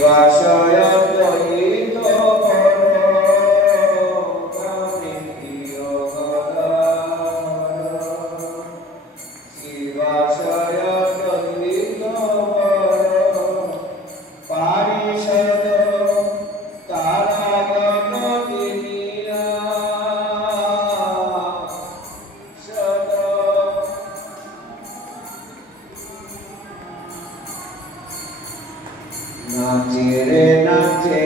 शिवाशाया নাচে রে নাচে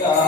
কোটি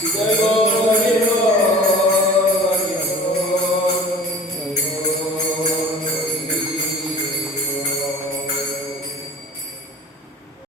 Сюда